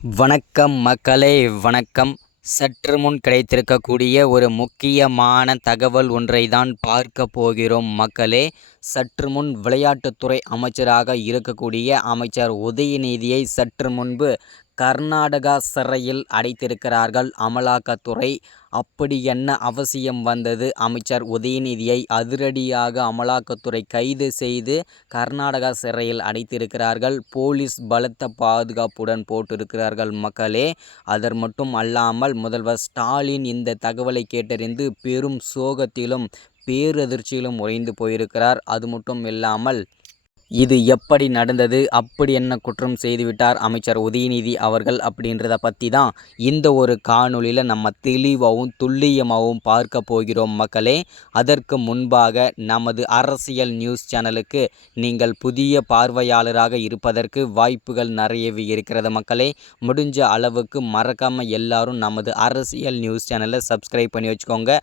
வணக்கம் மக்களே, வணக்கம். சற்று முன் கிடைத்திருக்கக்கூடிய ஒரு முக்கியமான தகவல் ஒன்றை தான் பார்க்க போகிறோம் மக்களே. சற்று முன் விளையாட்டுத்துறை அமைச்சராக இருக்கக்கூடிய அமைச்சர் உதயநிதியை சற்று முன்பு கர்நாடகா சிறையில் அடைத்திருக்கிறார்கள் அமலாக்கத்துறை. அப்படி என்ன அவசியம் வந்தது? அமைச்சர் உதயநிதியை அதிரடியாக அமலாக்கத்துறை கைது செய்து கர்நாடகா சிறையில் அடைத்திருக்கிறார்கள். போலீஸ் பலத்த பாதுகாப்புடன் போட்டிருக்கிறார்கள் மக்களே. அதர் மட்டும் அல்லாமல் முதல்வர் ஸ்டாலின் இந்த தகவலை கேட்டறிந்து பெரும் சோகத்திலும் பேரதிர்ச்சியிலும் உறைந்து போயிருக்கிறார். அது மட்டும் இல்லாமல் இது எப்படி நடந்தது, அப்படி என்ன குற்றம் செய்துவிட்டார் அமைச்சர் உதயநிதி அவர்கள் அப்படின்றத பற்றி தான் இந்த ஒரு காணொலியில் நம்ம தெளிவாகவும் துல்லியமாகவும் பார்க்க போகிறோம் மக்களே. அதற்கு முன்பாக நமது அரசியல் நியூஸ் சேனலுக்கு நீங்கள் புதிய பார்வையாளராக இருப்பதற்கு வாய்ப்புகள் நிறையவே இருக்கிறது மக்களே. முடிஞ்ச அளவுக்கு மறக்காமல் எல்லாரும் நமது அரசியல் நியூஸ் சேனலை சப்ஸ்கிரைப் பண்ணி வச்சுக்கோங்க.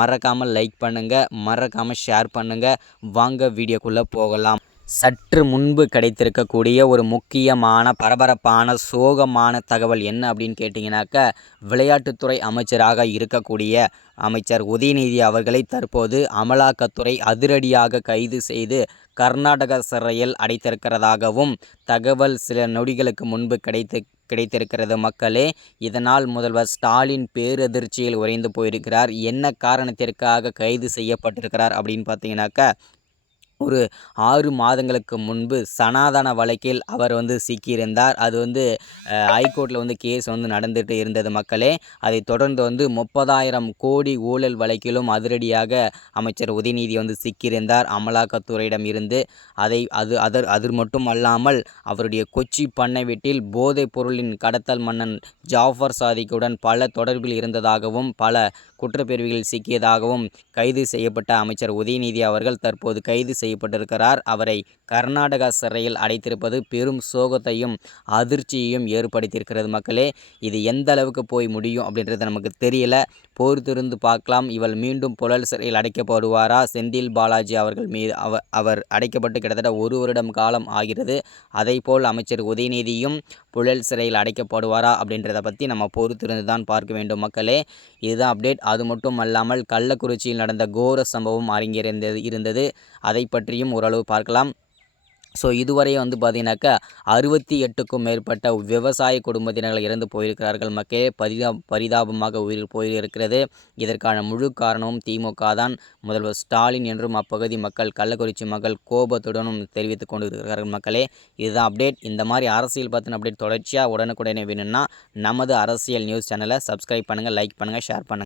மறக்காமல் லைக் பண்ணுங்கள், மறக்காமல் ஷேர் பண்ணுங்கள். வாங்க வீடியோக்குள்ளே போகலாம். சற்று முன்பு கிடைத்திருக்கக்கூடிய ஒரு முக்கியமான பரபரப்பான சோகமான தகவல் என்ன அப்படின்னு கேட்டிங்கனாக்கா, விளையாட்டுத்துறை அமைச்சராக இருக்கக்கூடிய அமைச்சர் உதயநிதி அவர்களை தற்போது அமலாக்கத்துறை அதிரடியாக கைது செய்து கர்நாடக சிறையில் அடைத்திருக்கிறதாகவும் தகவல் சில நொடிகளுக்கு முன்பு கிடைத்திருக்கிறது மக்களே. இதனால் முதல்வர் ஸ்டாலின் பேரதிர்ச்சியில் உறைந்து போயிருக்கிறார். என்ன காரணத்திற்காக கைது செய்யப்பட்டிருக்கிறார் அப்படின்னு பார்த்தீங்கன்னாக்கா, ஒரு 6 மாதங்களுக்கு முன்பு சனாதன வழக்கில் அவர் சிக்கியிருந்தார். அது ஹைகோர்ட்டில் கேஸ் நடந்துட்டு இருந்தது மக்களே. அதை தொடர்ந்து 30,000 கோடி ஊழல் வழக்கிலும் அதிரடியாக அமைச்சர் உதயநிதி சிக்கியிருந்தார் அமலாக்கத்துறையிடம் இருந்து. அது மட்டும் அல்லாமல் அவருடைய கொச்சி பண்ணை வீட்டில் போதைப் பொருளின் கடத்தல் மன்னன் ஜாஃபர் சாதிக்குடன் பல தொடர்பில் இருந்ததாகவும் பல குற்றப்பிரிவுகளில் சிக்கியதாகவும் கைது செய்யப்பட்ட அமைச்சர் உதயநிதி அவர்கள் தற்போது கைது செய்யப்பட்டிருக்கிறார். அவரை கர்நாடகா சிறையில் அடைத்திருப்பது பெரும் சோகத்தையும் அதிர்ச்சியையும் ஏற்படுத்தியிருக்கிறது மக்களே. இது எந்த அளவுக்கு போய் முடியும் அப்படின்றது நமக்கு தெரியல. பொறுத்திருந்து பார்க்கலாம். இவள் மீண்டும் புழல் சிறையில் அடைக்கப்படுவாரா? செந்தில் பாலாஜி அவர்கள் மீது அவர் அடைக்கப்பட்டு கிட்டத்தட்ட 1 வருடம் காலம் ஆகிறது. அதைப்போல் அமைச்சர் உதயநிதியும் புழல் சிறையில் அடைக்கப்படுவாரா அப்படின்றத பற்றி நம்ம பொறுத்திருந்து தான் பார்க்க வேண்டும் மக்களே. இதுதான் அப்டேட். அது மட்டும் அல்லாமல் கள்ளக்குறிச்சியில் நடந்த கோர சம்பவம் அரங்கேறியிருந்தது. அதை பற்றியும் ஓரளவு பார்க்கலாம். ஸோ இதுவரை பார்த்தீங்கன்னாக்கா 68க்கும் மேற்பட்ட விவசாய குடும்பத்தினர்கள் இறந்து போயிருக்கிறார்கள் மக்களே. பரிதாபமாக உயிர் போயிருக்கிறது. இதற்கான முழு காரணமும் திமுக தான். முதல்வர் ஸ்டாலின் என்றும் அப்பகுதி மக்கள், கள்ளக்குறிச்சி மக்கள் கோபத்துடனும் தெரிவித்துக் கொண்டு இருக்கிறார்கள் மக்களே. இதுதான் அப்டேட். இந்த மாதிரி அரசியல் பற்றின அப்டேட் தொடர்ச்சியாக உடனுக்குடனே வேணும்னா நமது அரசியல் நியூஸ் சேனலை சப்ஸ்கிரைப் பண்ணுங்கள், லைக் பண்ணுங்கள், ஷேர் பண்ணுங்கள்.